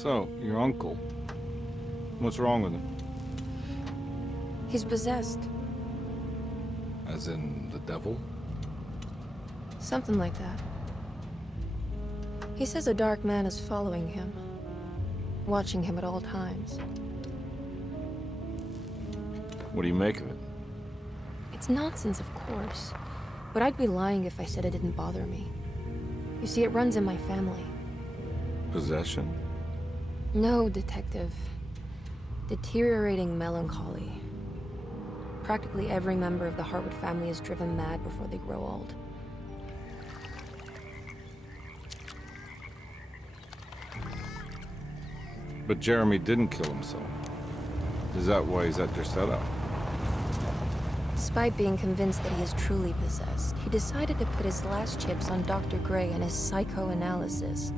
So, your uncle. What's wrong with him? He's possessed. As in the devil? Something like that. He says a dark man is following him, watching him at all times. What do you make of it? It's nonsense, of course, but I'd be lying if I said it didn't bother me. You see, it runs in my family. Possession? No, Detective. Deteriorating melancholy. Practically every member of the Hartwood family is driven mad before they grow old. But Jeremy didn't kill himself. Is that why he's at your setup? Despite being convinced that he is truly possessed, he decided to put his last chips on Dr. Gray and his psychoanalysis,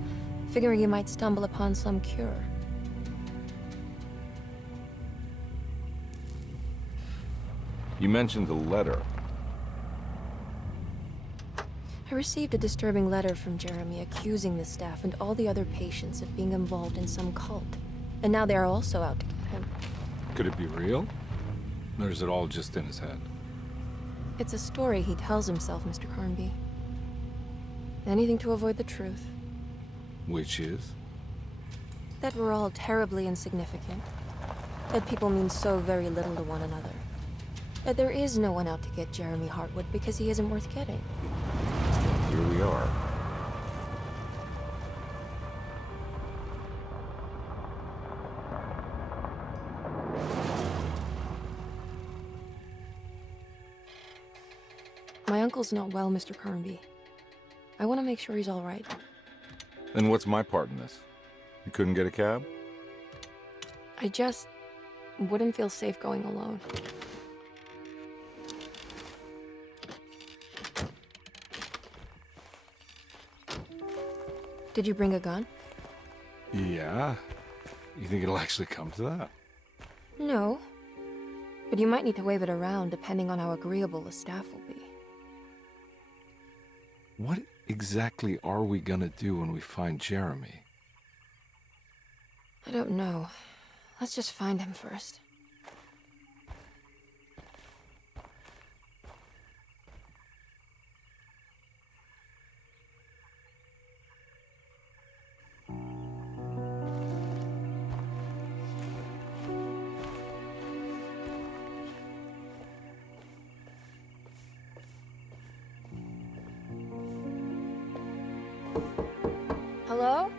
figuring he might stumble upon some cure. You mentioned the letter. I received a disturbing letter from Jeremy accusing the staff and all the other patients of being involved in some cult. And now they are also out to get him. Could it be real? Or is it all just in his head? It's a story he tells himself, Mr. Carnby. Anything to avoid the truth. Which is? That we're all terribly insignificant. That people mean so very little to one another. That there is no one out to get Jeremy Hartwood because he isn't worth getting. Here we are. My uncle's not well, Mr. Carnby. I want to make sure he's all right. Then what's my part in this? You couldn't get a cab? I just wouldn't feel safe going alone. Did you bring a gun? Yeah. You think it'll actually come to that? No. But you might need to wave it around depending on how agreeable the staff will be. What exactly are we gonna do when we find Jeremy? I don't know. Let's just find him first. Hello?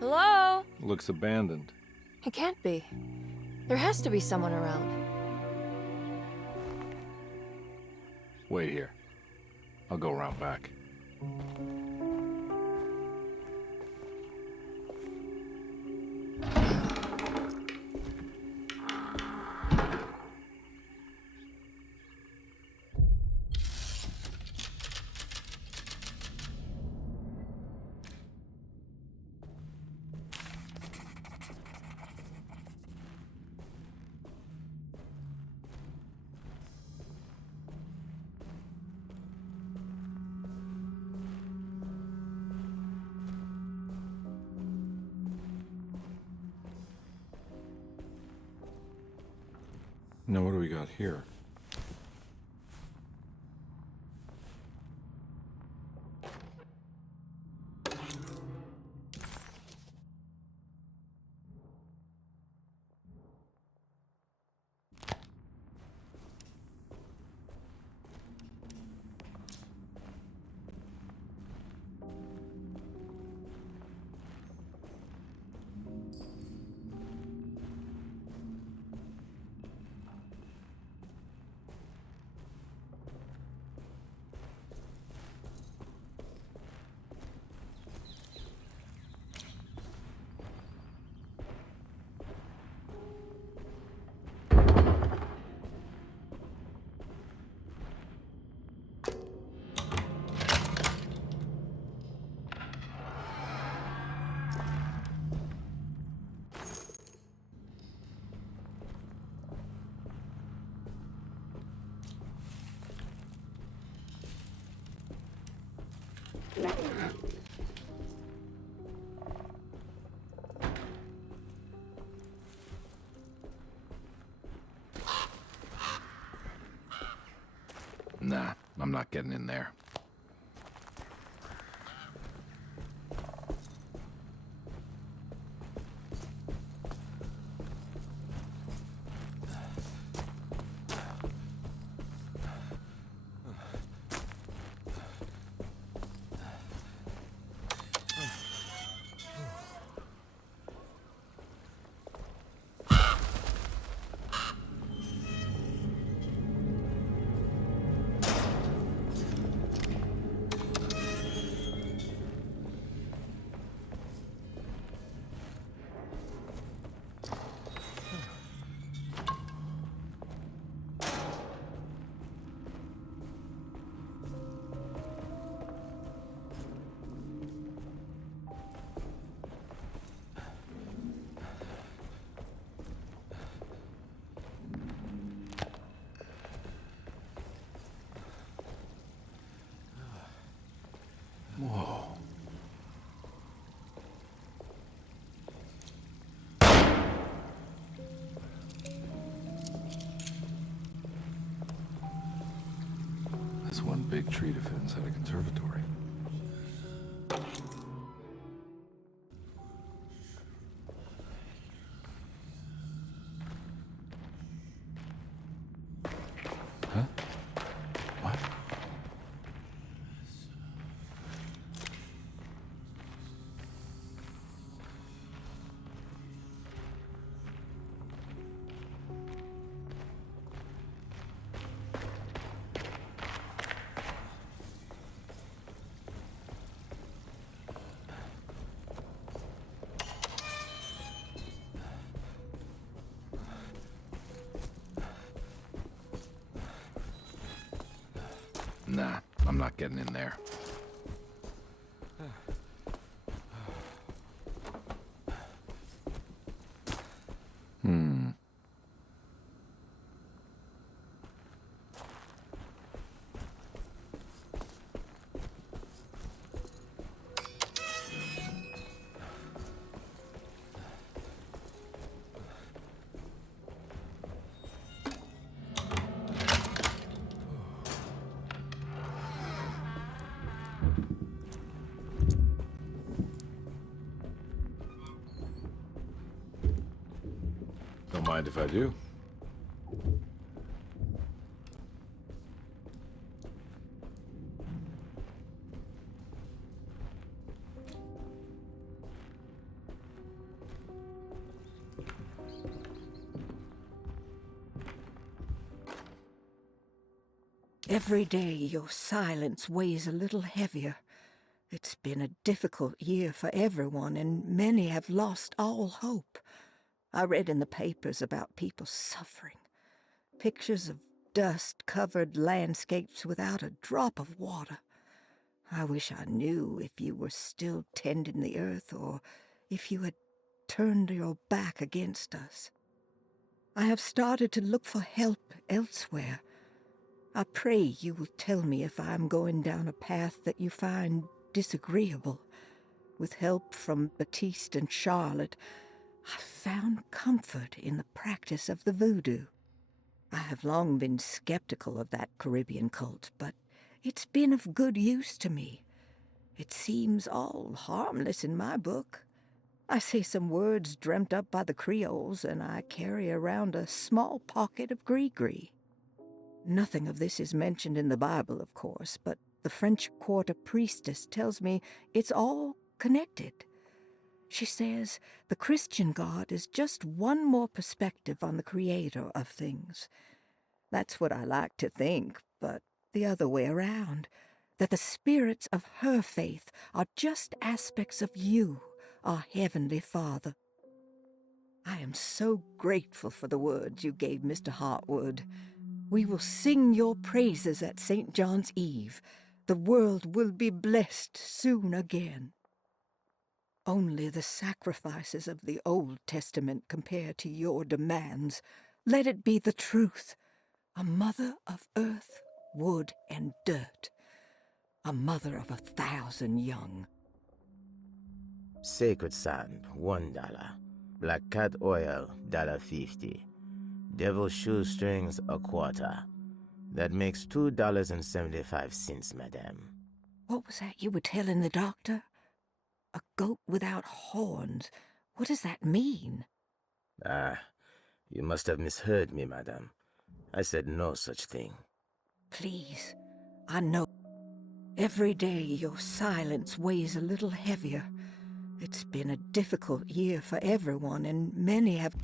Hello? Looks abandoned. It can't be. There has to be someone around. Wait here. I'll go around back. Now what do we got here? I'm not getting in there. Whoa. That's one big tree to fit inside a conservatory. Huh? What? Nah, I'm not getting in there. Hmm. Don't mind if I do. Every day your silence weighs a little heavier. It's been a difficult year for everyone, and many have lost all hope. I read in the papers about people suffering. Pictures of dust-covered landscapes without a drop of water. I wish I knew if you were still tending the earth or if you had turned your back against us. I have started to look for help elsewhere. I pray you will tell me if I am going down a path that you find disagreeable. With help from Baptiste and Charlotte, I found comfort in the practice of the voodoo. I have long been skeptical of that Caribbean cult, but it's been of good use to me. It seems all harmless in my book. I say some words dreamt up by the Creoles, and I carry around a small pocket of gree-gree. Nothing of this is mentioned in the Bible, of course, but the French Quarter priestess tells me it's all connected. She says the Christian God is just one more perspective on the creator of things. That's what I like to think, but the other way around, that the spirits of her faith are just aspects of you, our Heavenly Father. I am so grateful for the words you gave Mr. Hartwood. We will sing your praises at St. John's Eve. The world will be blessed soon again. Only the sacrifices of the Old Testament compare to your demands. Let it be the truth. A mother of earth, wood, and dirt. A mother of 1,000 young. Sacred sand, $1. Black cat oil, $1.50. Devil shoestrings, a quarter. That makes $2.75, madame. What was that you were telling the doctor? A goat without horns. What does that mean? Ah, you must have misheard me, madame. I said no such thing. Please, I know. Every day your silence weighs a little heavier. It's been a difficult year for everyone, and many have...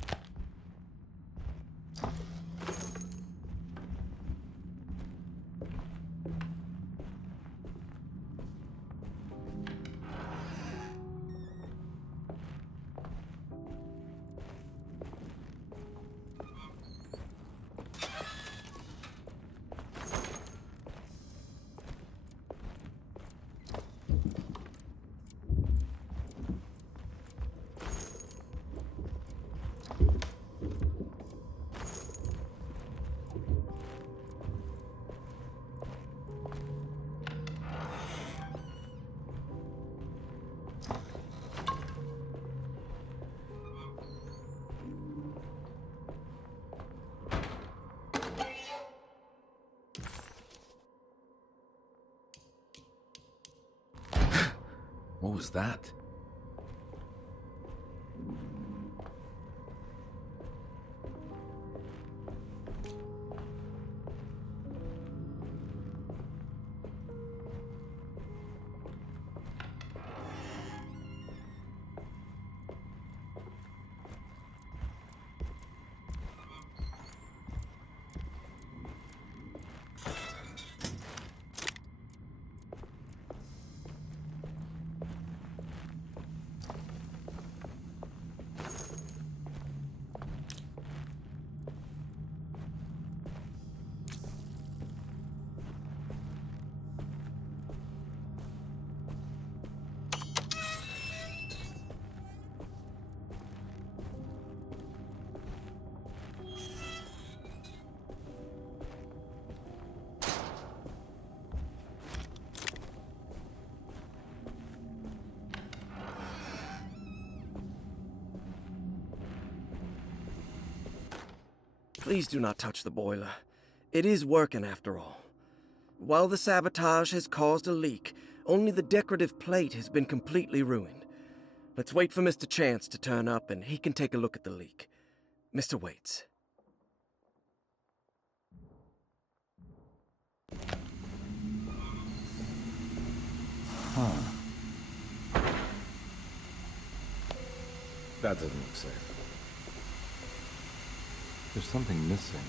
What was that? Please do not touch the boiler. It is working after all. While the sabotage has caused a leak, only the decorative plate has been completely ruined. Let's wait for Mr. Chance to turn up and he can take a look at the leak. Mr. Waits. That doesn't look safe. There's something missing.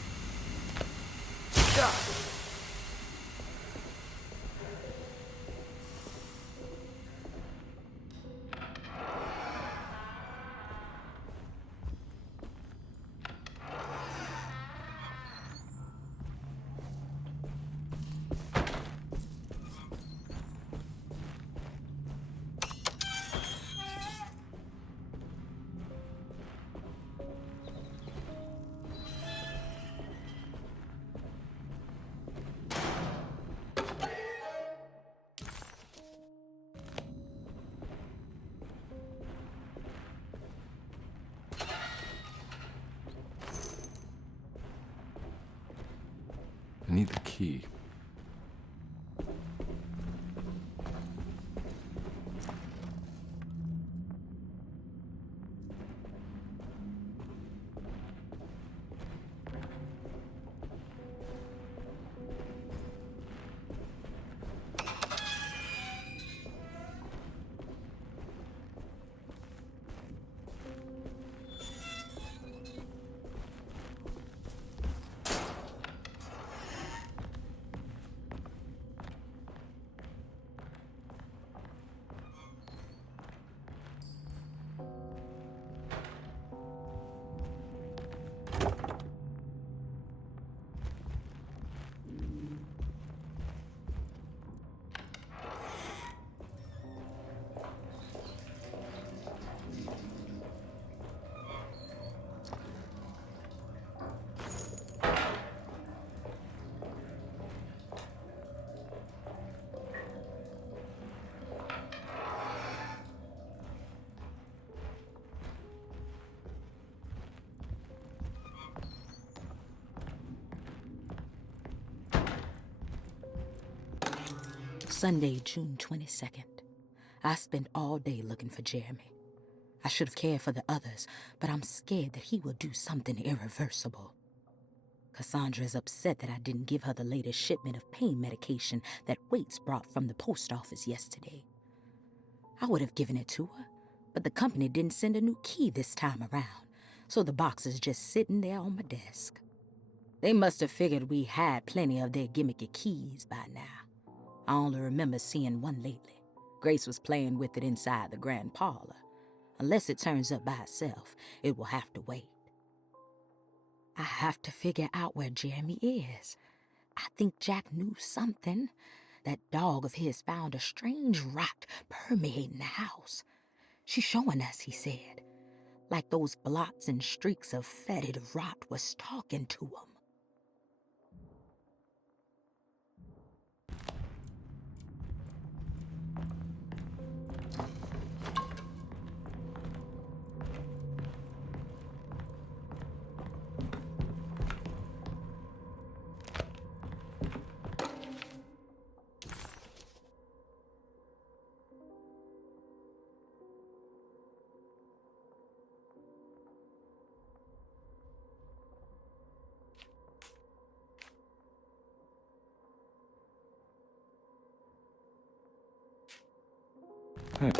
I need the key. Sunday, June 22nd. I spent all day looking for Jeremy. I should have cared for the others, but I'm scared that he will do something irreversible. Cassandra is upset that I didn't give her the latest shipment of pain medication that Waits brought from the post office yesterday. I would have given it to her, but the company didn't send a new key this time around, so the box is just sitting there on my desk. They must have figured we had plenty of their gimmicky keys by now. I only remember seeing one lately. Grace was playing with it inside the grand parlor. Unless it turns up by itself, it will have to wait. I have to figure out where Jeremy is. I think Jack knew something. That dog of his found a strange rot permeating the house. She's showing us, he said. Like those blots and streaks of fetid rot was talking to him. Hey.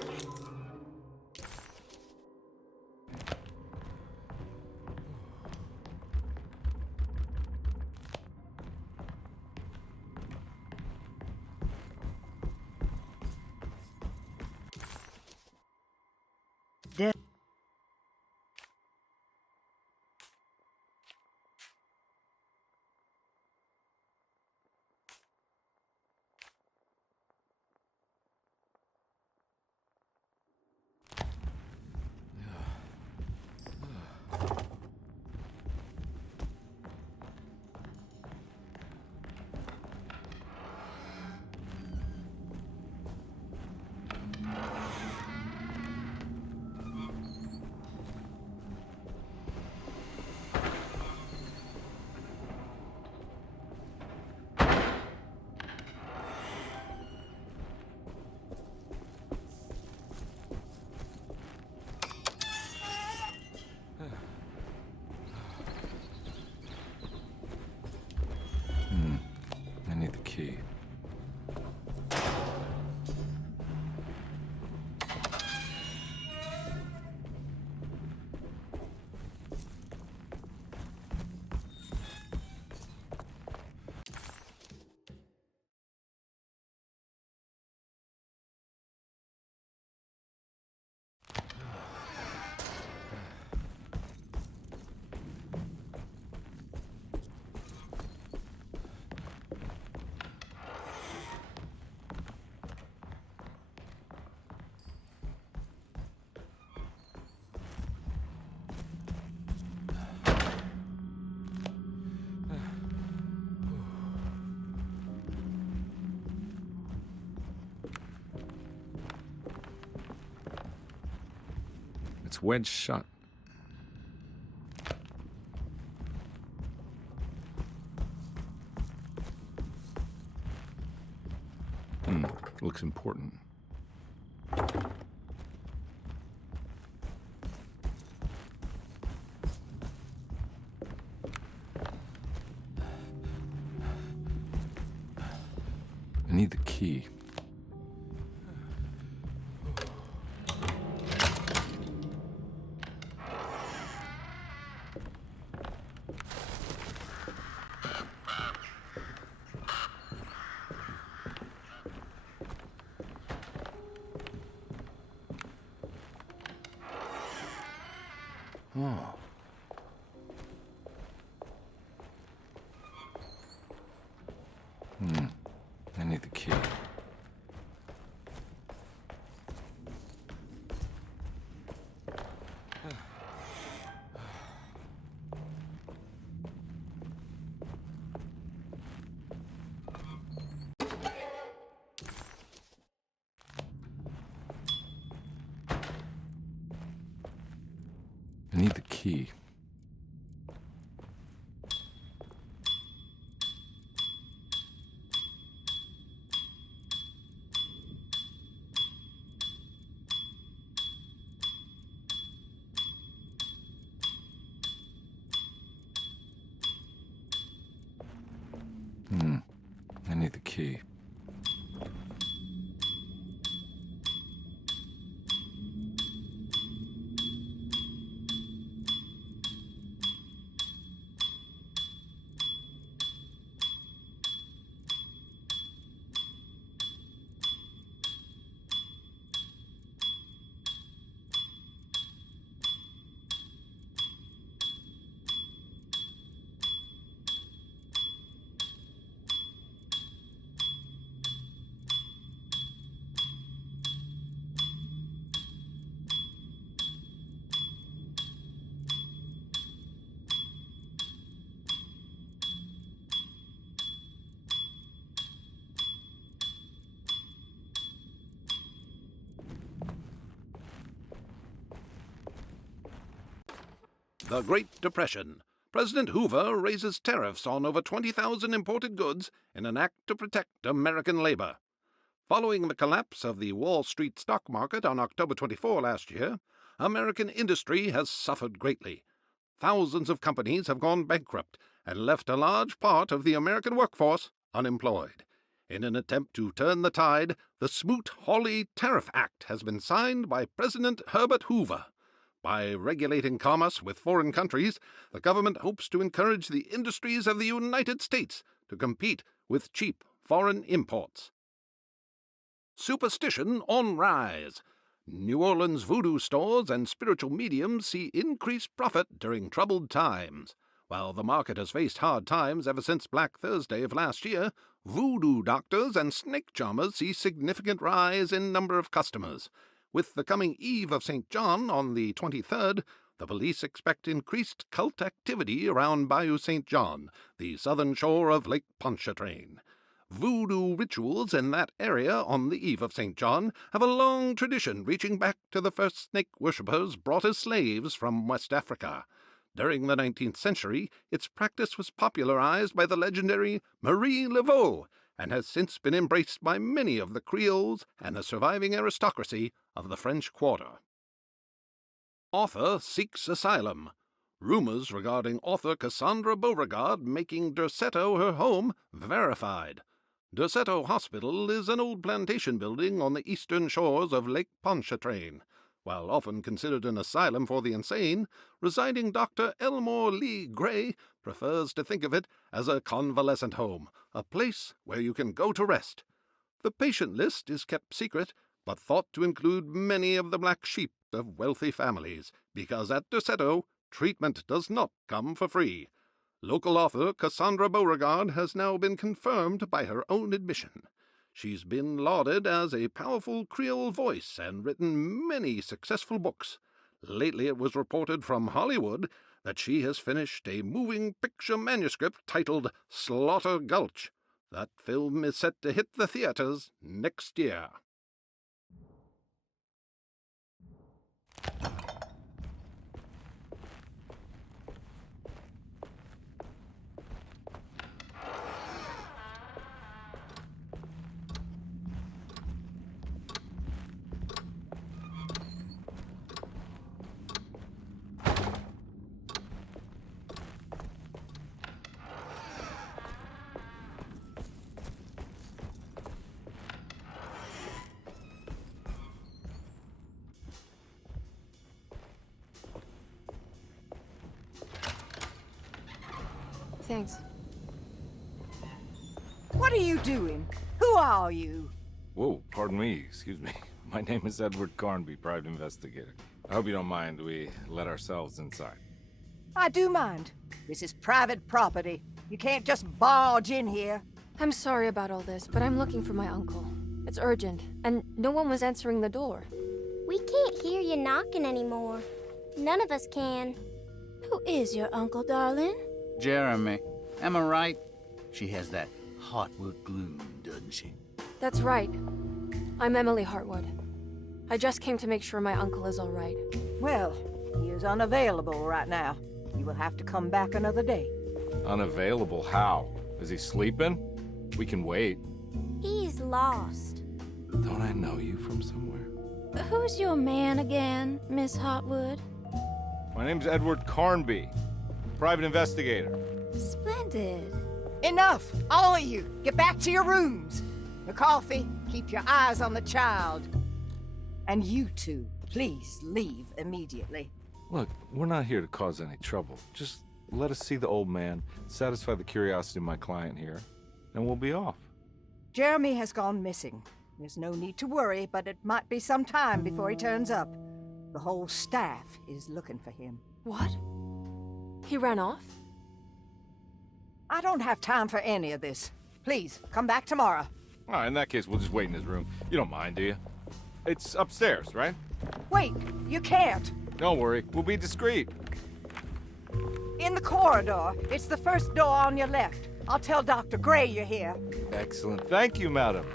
I need the key. It's wedged shut. Looks important. I need the key. Oh. I need the key. I need the key. key. The Great Depression. President Hoover raises tariffs on over 20,000 imported goods in an act to protect American labor. Following the collapse of the Wall Street stock market on October 24 last year, American industry has suffered greatly. Thousands of companies have gone bankrupt and left a large part of the American workforce unemployed. In an attempt to turn the tide, the Smoot-Hawley Tariff Act has been signed by President Herbert Hoover. By regulating commerce with foreign countries, the government hopes to encourage the industries of the United States to compete with cheap foreign imports. Superstition on rise. New Orleans voodoo stores and spiritual mediums see increased profit during troubled times. While the market has faced hard times ever since Black Thursday of last year, voodoo doctors and snake charmers see significant rise in number of customers. With the coming Eve of St. John on the 23rd, the police expect increased cult activity around Bayou St. John, the southern shore of Lake Pontchartrain. Voodoo rituals in that area on the Eve of St. John have a long tradition reaching back to the first snake worshippers brought as slaves from West Africa. During the 19th century, its practice was popularized by the legendary Marie Laveau, and has since been embraced by many of the Creoles and the surviving aristocracy of the French Quarter. Author seeks asylum. Rumors regarding author Cassandra Beauregard making Derceto her home verified. Derceto Hospital is an old plantation building on the eastern shores of Lake Pontchartrain. While often considered an asylum for the insane, residing Dr. Elmore Lee Gray prefers to think of it as a convalescent home, a place where you can go to rest. The patient list is kept secret, but thought to include many of the black sheep of wealthy families, because at Derceto, treatment does not come for free. Local author Cassandra Beauregard has now been confirmed by her own admission. She's been lauded as a powerful Creole voice and written many successful books. Lately it was reported from Hollywood that she has finished a moving picture manuscript titled Slaughter Gulch. That film is set to hit the theaters next year. Thanks. What are you doing? Who are you? Whoa, pardon me, excuse me. My name is Edward Carnby, private investigator. I hope you don't mind we let ourselves inside. I do mind. This is private property. You can't just barge in here. I'm sorry about all this, but I'm looking for my uncle. It's urgent, and no one was answering the door. We can't hear you knocking anymore. None of us can. Who is your uncle, darling? Jeremy. Am I right? She has that Hartwood gloom, doesn't she? That's right. I'm Emily Hartwood. I just came to make sure my uncle is all right. Well, he is unavailable right now. You will have to come back another day. Unavailable how? Is he sleeping? We can wait. He's lost. Don't I know you from somewhere? Who's your man again, Miss Hartwood? My name's Edward Carnby, private investigator. Splendid. Enough! All of you! Get back to your rooms! McCarthy, keep your eyes on the child. And you two, please leave immediately. Look, we're not here to cause any trouble. Just let us see the old man, satisfy the curiosity of my client here, and we'll be off. Jeremy has gone missing. There's no need to worry, but it might be some time before he turns up. The whole staff is looking for him. What? He ran off? I don't have time for any of this. Please, come back tomorrow. All right, in that case, we'll just wait in his room. You don't mind, do you? It's upstairs, right? Wait, you can't. Don't worry, we'll be discreet. In the corridor. It's the first door on your left. I'll tell Dr. Gray you're here. Excellent. Thank you, madam.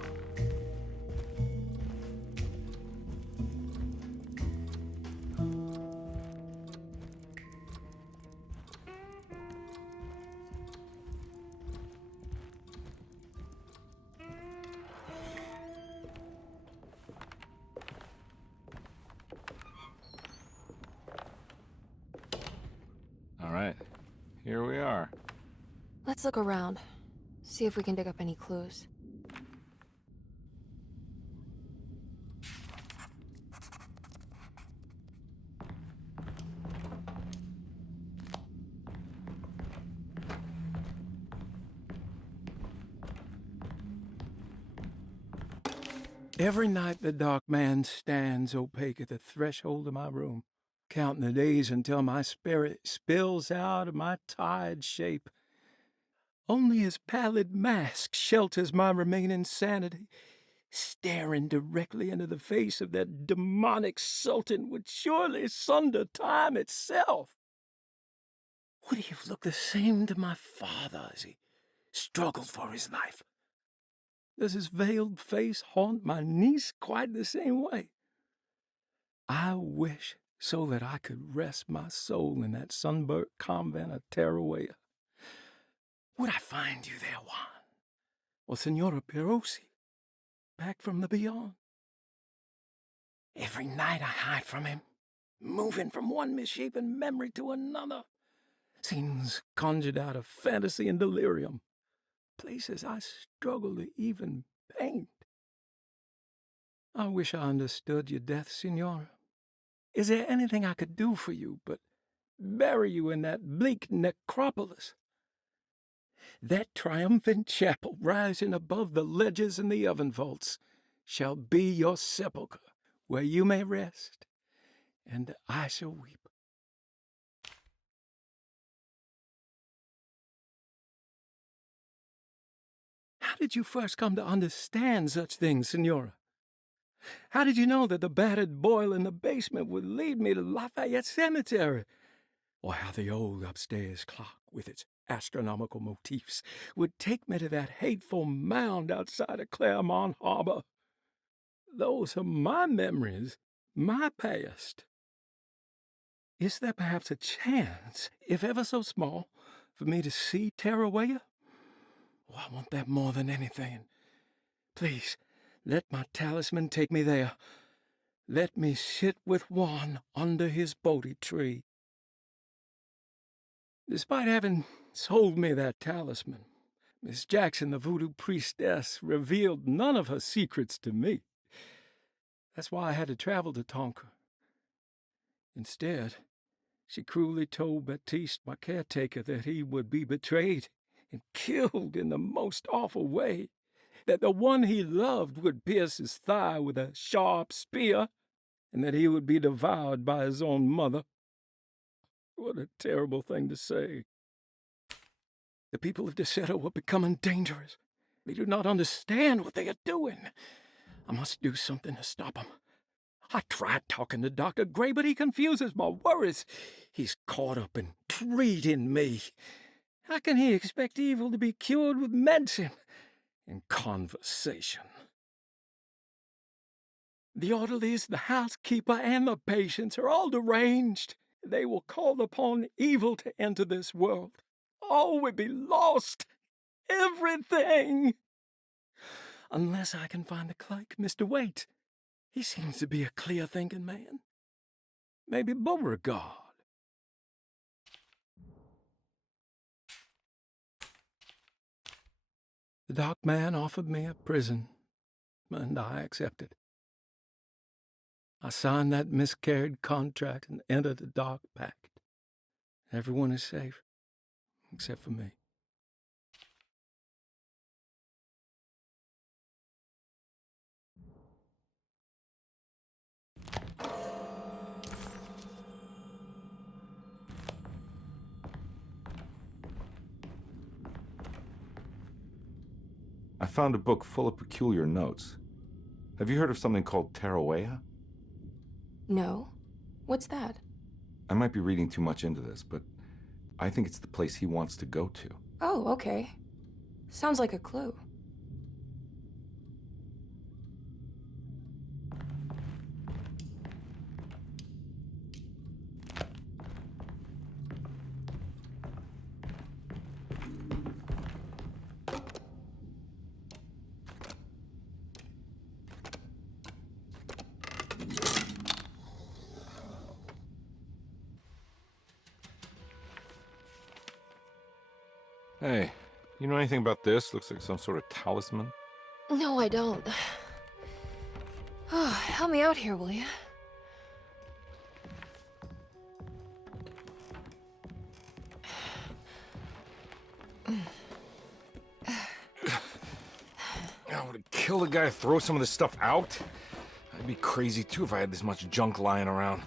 All right, here we are. Let's look around. See if we can dig up any clues. Every night the dark man stands opaque at the threshold of my room, counting the days until my spirit spills out of my tired shape. Only his pallid mask shelters my remaining sanity. Staring directly into the face of that demonic sultan would surely sunder time itself. Would he have looked the same to my father as he struggled for his life? Does his veiled face haunt my niece quite the same way? I wish so that I could rest my soul in that sunburnt convent of Teruel. Would I find you there, Juan? Or Senora Perosi, back from the beyond? Every night I hide from him, moving from one misshapen memory to another. Scenes conjured out of fantasy and delirium. Places I struggle to even paint. I wish I understood your death, Senora. Is there anything I could do for you but bury you in that bleak necropolis? That triumphant chapel rising above the ledges and the oven vaults shall be your sepulchre, where you may rest, and I shall weep. How did you first come to understand such things, Senora? How did you know that the battered boiler in the basement would lead me to Lafayette Cemetery? Or how the old upstairs clock, with its astronomical motifs, would take me to that hateful mound outside of Claremont Harbor? Those are my memories, my past. Is there perhaps a chance, if ever so small, for me to see Teruel? Oh, I want that more than anything. Please, let my talisman take me there. Let me sit with Juan under his Bodhi tree. Despite having sold me that talisman, Miss Jackson, the voodoo priestess, revealed none of her secrets to me. That's why I had to travel to Tonka. Instead, she cruelly told Baptiste, my caretaker, that he would be betrayed and killed in the most awful way, that the one he loved would pierce his thigh with a sharp spear, and that he would be devoured by his own mother. What a terrible thing to say. The people of Deseto are becoming dangerous. They do not understand what they are doing. I must do something to stop them. I tried talking to Dr. Gray, but he confuses my worries. He's caught up in treating me. How can he expect evil to be cured with medicine and conversation? The orderlies, the housekeeper, and the patients are all deranged. They will call upon evil to enter this world. All will be lost. Everything. Unless I can find the clerk, Mr. Waite. He seems to be a clear-thinking man. Maybe Beauregard. The dock man offered me a prison, and I accepted. I signed that miscarried contract and entered the dock pact. Everyone is safe, except for me. I found a book full of peculiar notes. Have you heard of something called Tarawea? No. What's that? I might be reading too much into this, but I think it's the place he wants to go to. Oh, okay. Sounds like a clue. Hey, you know anything about this? Looks like some sort of talisman. No, I don't. Oh, help me out here, will you? I would kill the guy to throw some of this stuff out. I'd be crazy too if I had this much junk lying around.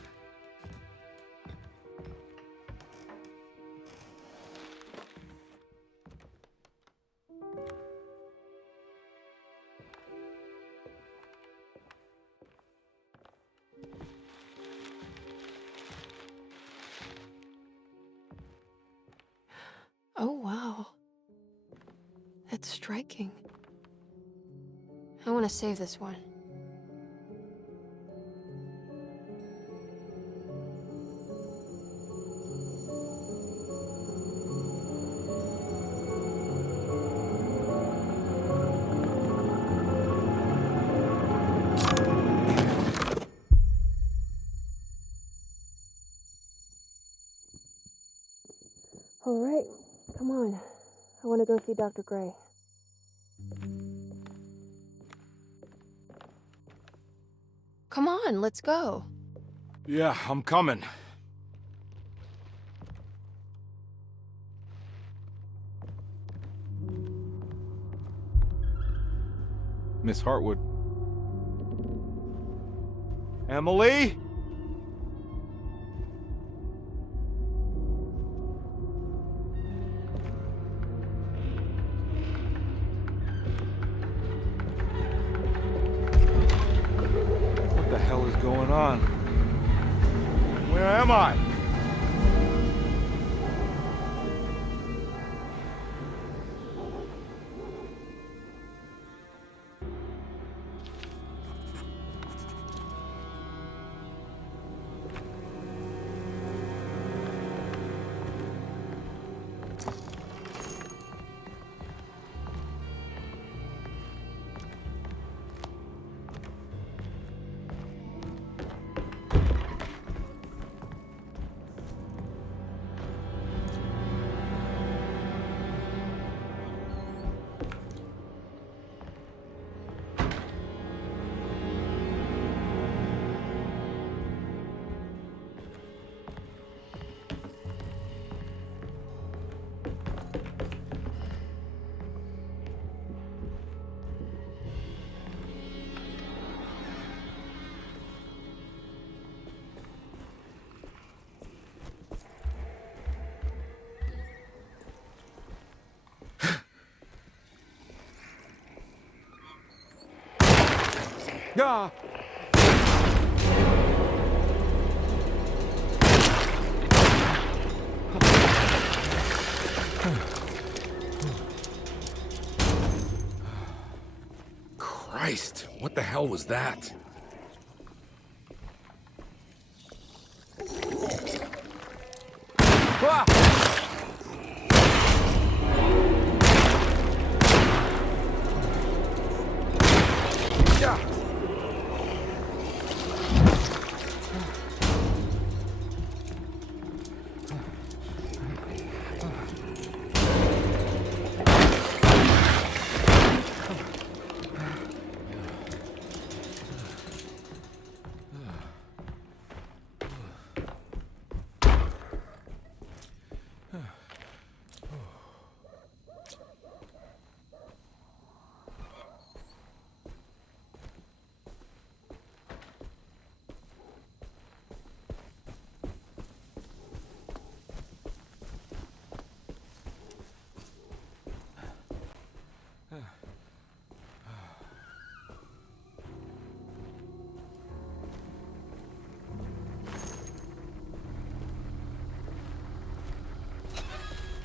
Oh, wow. That's striking. I want to save this one. All right, come on. I want to go see Dr. Gray. Come on, let's go. Yeah, I'm coming. Miss Hartwood. Emily? What the hell is going on? Where am I? Ah! Christ, what the hell was that? Ah! Yeah.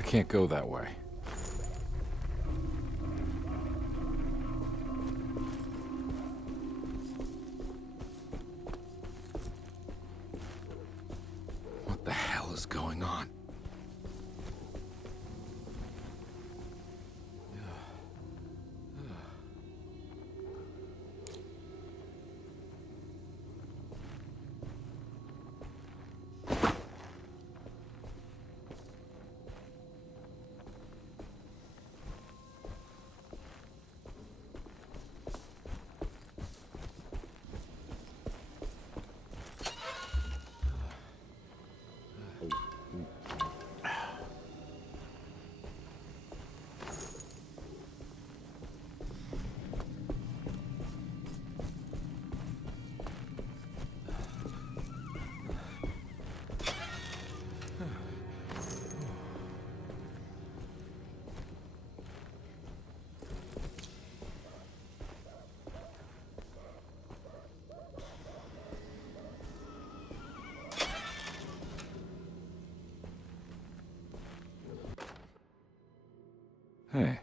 can't go that way. What the hell is going on? Hey.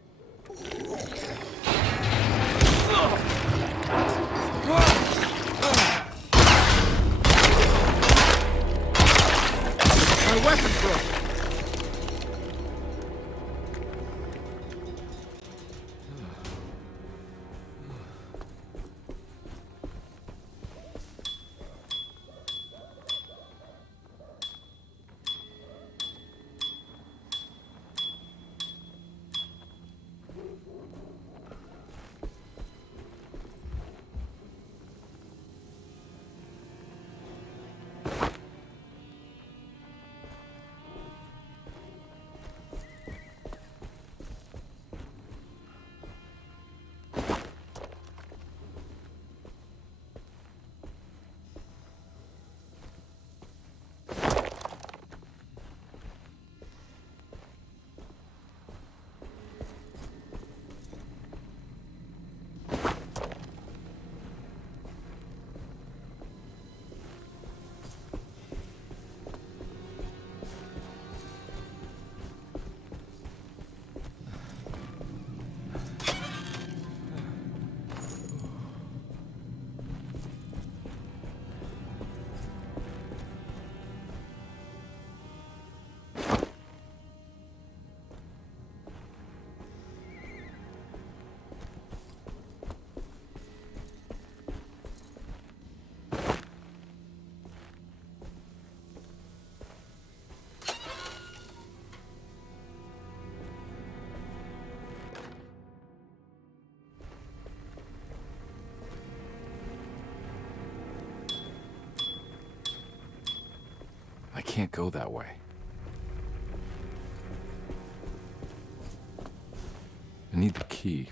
My weapon broke. I can't go that way. I need the key.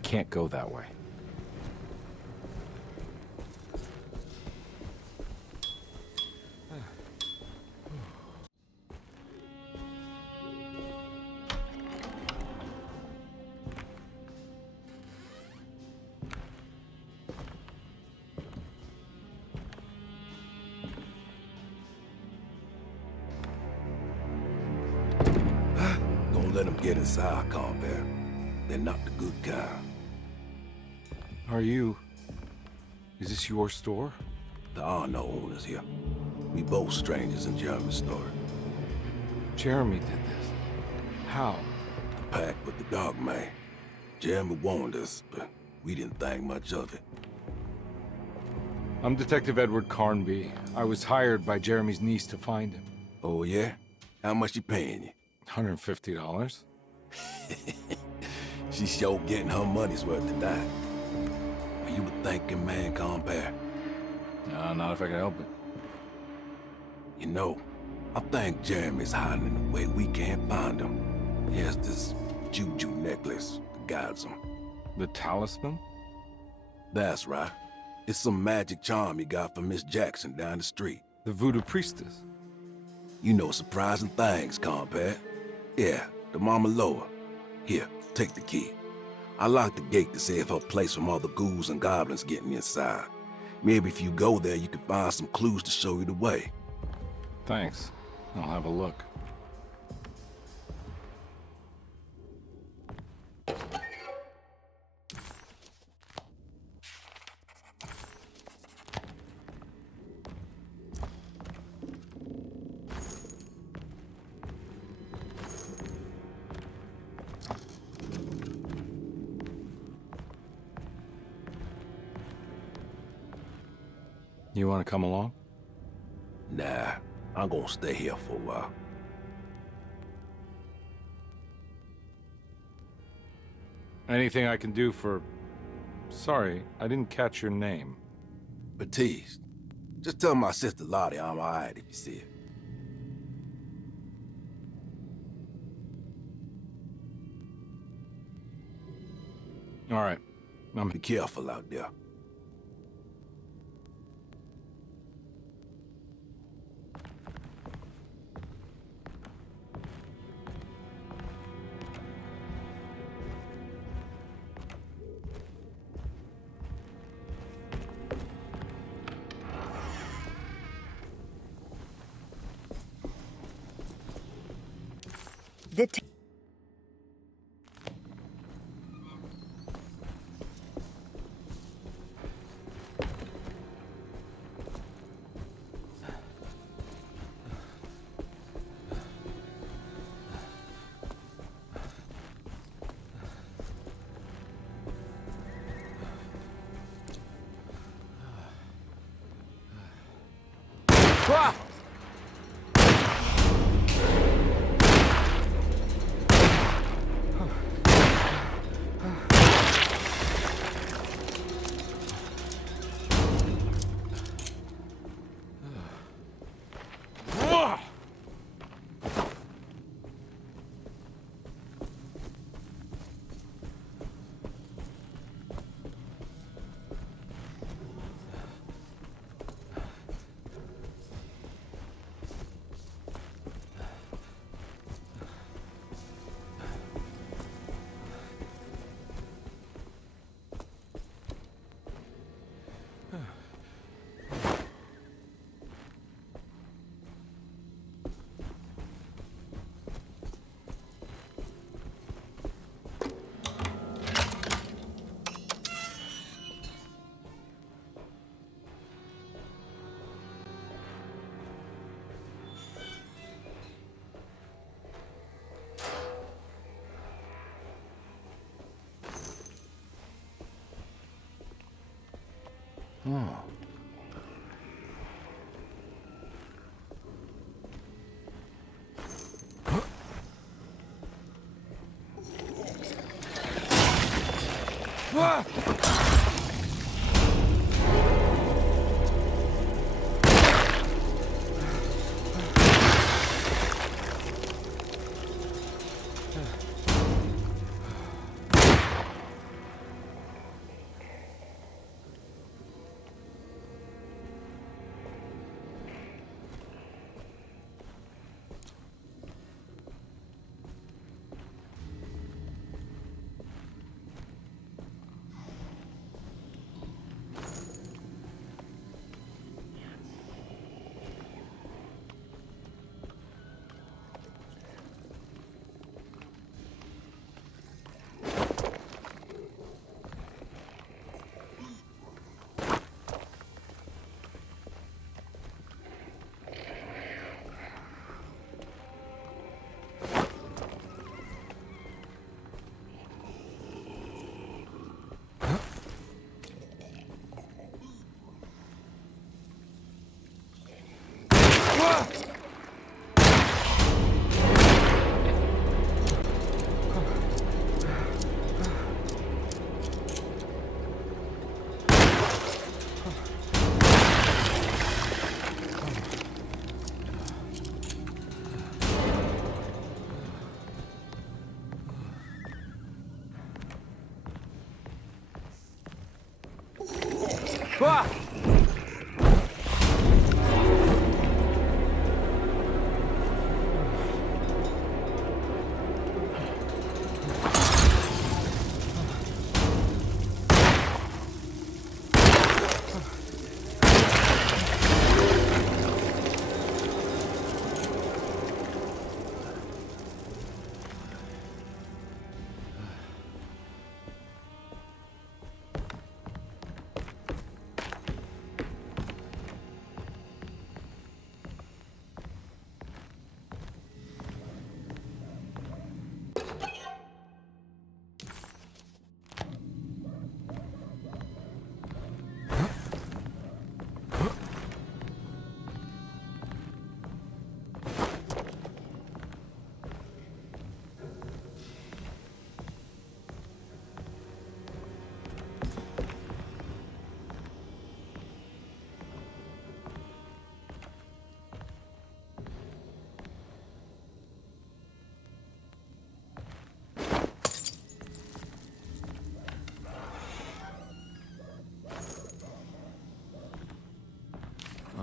can't go that way. Don't let them get inside, compare. They're not the good kind. Are you... Is this your store? There are no owners here. We both strangers in Jeremy's story. Jeremy did this. How? The pact with the Dark Man. Jeremy warned us, but we didn't think much of it. I'm Detective Edward Carnby. I was hired by Jeremy's niece to find him. Oh, yeah? How much she paying you? $150. She's sure getting her money's worth tonight. Are you a thinking man, compare? No, not if I can help it. You know, I think Jeremy's hiding in a way we can't find him. He has this juju necklace that guides him. The talisman? That's right. It's some magic charm he got from Miss Jackson down the street. The voodoo priestess? You know surprising things, compare. Yeah, the Mama Loa. Here, take the key. I locked the gate to save her place from all the ghouls and goblins getting inside. Maybe if you go there, you can find some clues to show you the way. Thanks. I'll have a look. You want to come along? Nah, I'm gonna stay here for a while. Anything I can do for... Sorry, I didn't catch your name. Baptiste, just tell my sister Lottie I'm alright if you see her. All right. Be careful out there. Ah! Oh. Ah!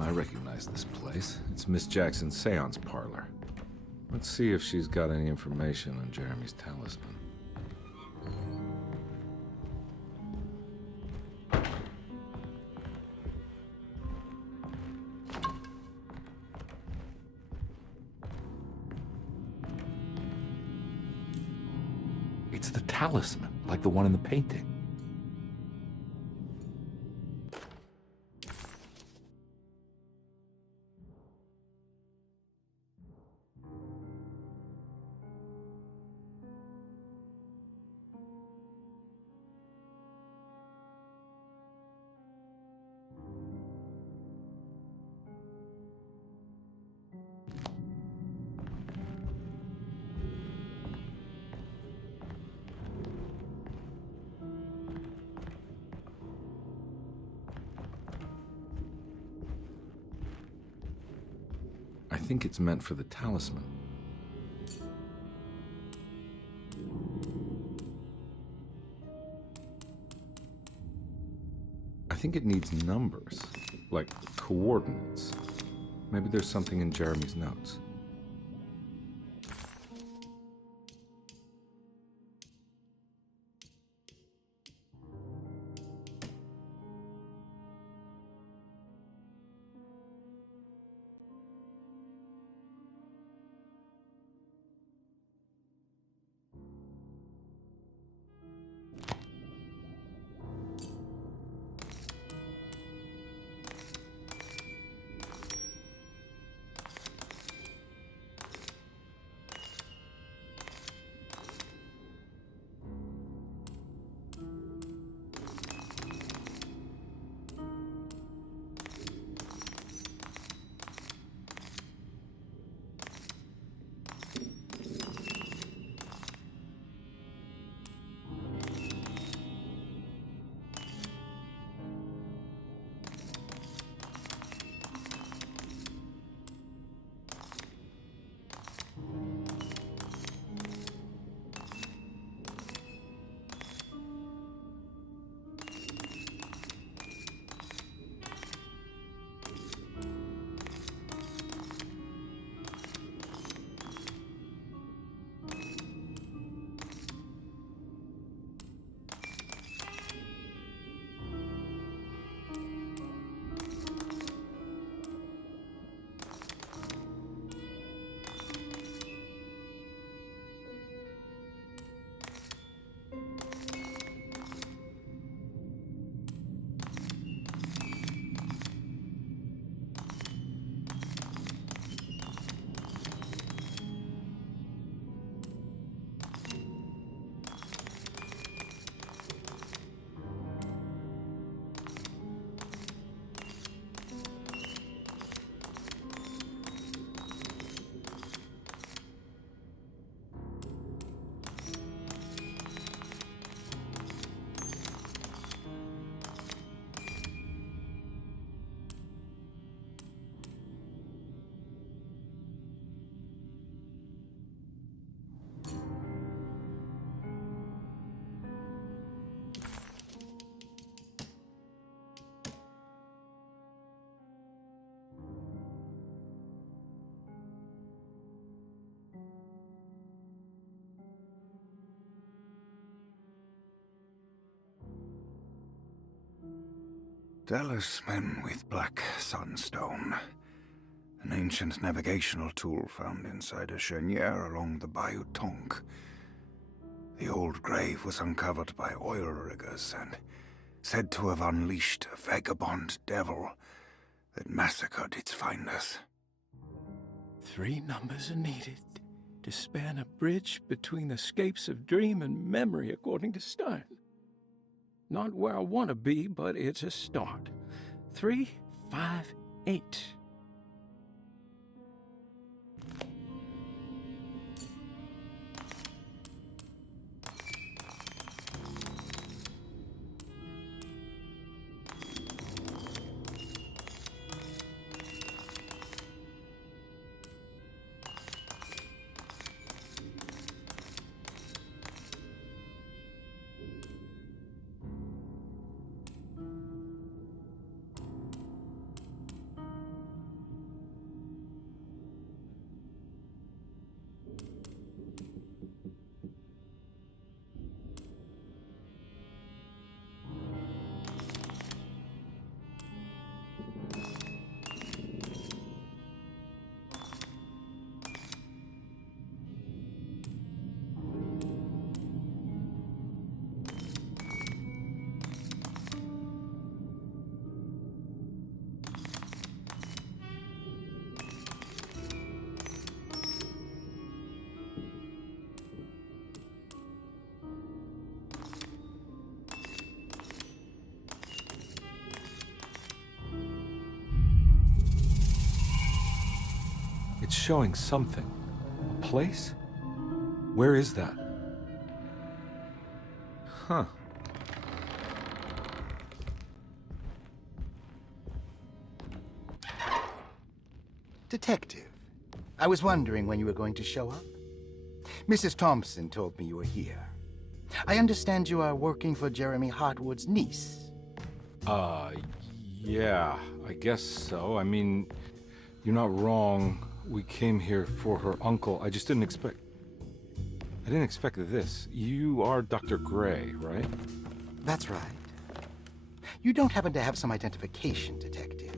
I recognize this place. It's Miss Jackson's seance parlor. Let's see if she's got any information on Jeremy's talisman. It's the talisman, like the one in the painting. I think it's meant for the talisman. I think it needs numbers, like coordinates. Maybe there's something in Jeremy's notes. Talisman with black sunstone. An ancient navigational tool found inside a cheniere along the Bayou Tonk. The old grave was uncovered by oil riggers and said to have unleashed a vagabond devil that massacred its finders. 3 numbers are needed to span a bridge between the scapes of dream and memory, according to Stein. Not where I want to be, but it's a start. 3, 5, 8. It's showing something. A place? Where is that? Huh. Detective, I was wondering when you were going to show up. Mrs. Thompson told me you were here. I understand you are working for Jeremy Hartwood's niece. Yeah, I guess so. I mean, you're not wrong. We came here for her uncle. I just didn't expect... I didn't expect this. You are Dr. Gray, right? That's right. You don't happen to have some identification, Detective.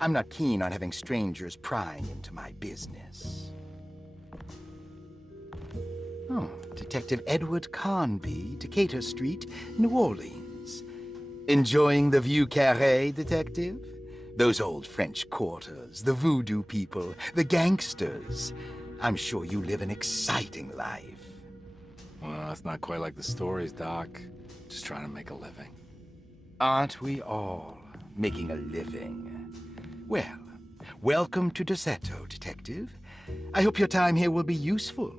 I'm not keen on having strangers prying into my business. Oh, Detective Edward Carnby, Decatur Street, New Orleans. Enjoying the Vieux Carré, Detective? Those old French quarters, the voodoo people, the gangsters. I'm sure you live an exciting life. Well, it's not quite like the stories, Doc. Just trying to make a living. Aren't we all making a living? Well, welcome to Deseto, Detective. I hope your time here will be useful.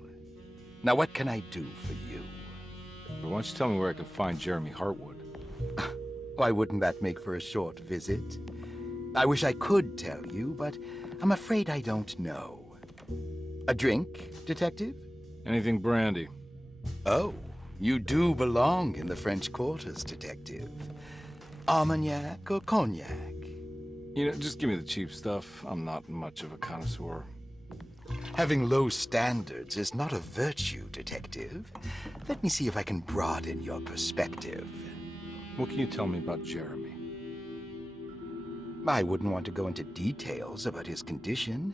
Now, what can I do for you? Why don't you tell me where I can find Jeremy Hartwood? Why wouldn't that make for a short visit? I wish I could tell you, but I'm afraid I don't know. A drink, Detective? Anything brandy. Oh, you do belong in the French quarters, Detective. Armagnac or cognac? You know, just give me the cheap stuff. I'm not much of a connoisseur. Having low standards is not a virtue, Detective. Let me see if I can broaden your perspective. What can you tell me about Jeremy? I wouldn't want to go into details about his condition.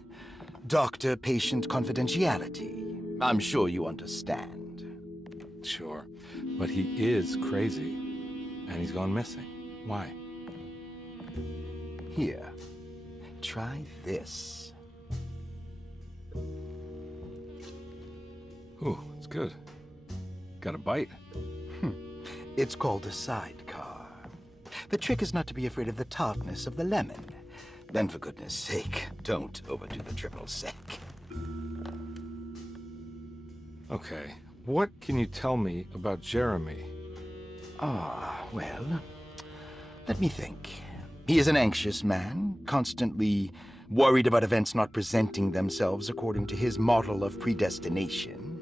Doctor-patient confidentiality. I'm sure you understand. Sure, but he is crazy, and he's gone missing. Why? Here, try this. Ooh, it's good. Got a bite? It's called a sidecar. The trick is not to be afraid of the tartness of the lemon. Then, for goodness sake, don't overdo the triple sec. Okay, what can you tell me about Jeremy? Well, let me think. He is an anxious man, constantly worried about events not presenting themselves according to his model of predestination.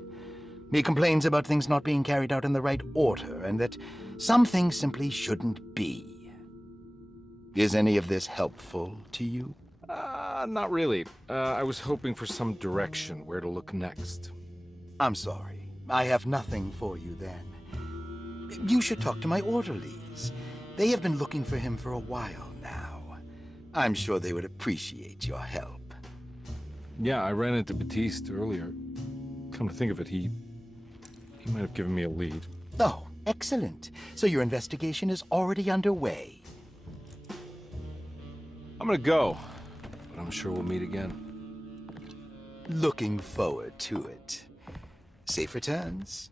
He complains about things not being carried out in the right order, and that some things simply shouldn't be. Is any of this helpful to you? Not really. I was hoping for some direction where to look next. I'm sorry. I have nothing for you then. You should talk to my orderlies. They have been looking for him for a while now. I'm sure they would appreciate your help. Yeah, I ran into Batiste earlier. Come to think of it, he might have given me a lead. Oh, excellent. So your investigation is already underway. I'm gonna go, but I'm sure we'll meet again. Looking forward to it. Safe returns.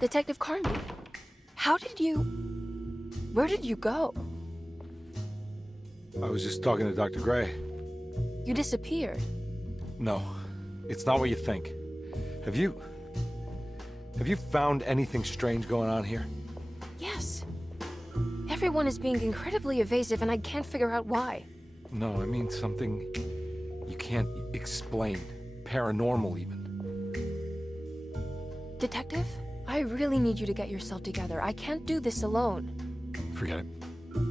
Detective Carnby, where did you go? I was just talking to Dr. Gray. You disappeared. No, it's not what you think. Have you found anything strange going on here? Yes. Everyone is being incredibly evasive and I can't figure out why. No, I mean something you can't explain. Paranormal, even. Detective, I really need you to get yourself together. I can't do this alone. Forget it.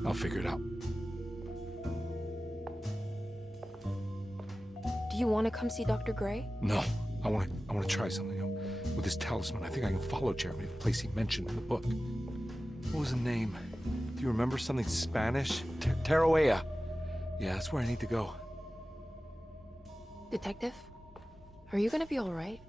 I'll figure it out. Do you want to come see Dr. Gray? No, I want to try something. With this talisman, I think I can follow Jeremy to the place he mentioned in the book. What was the name? Do you remember something Spanish? Tarawea. Yeah, that's where I need to go. Detective, are you gonna be all right?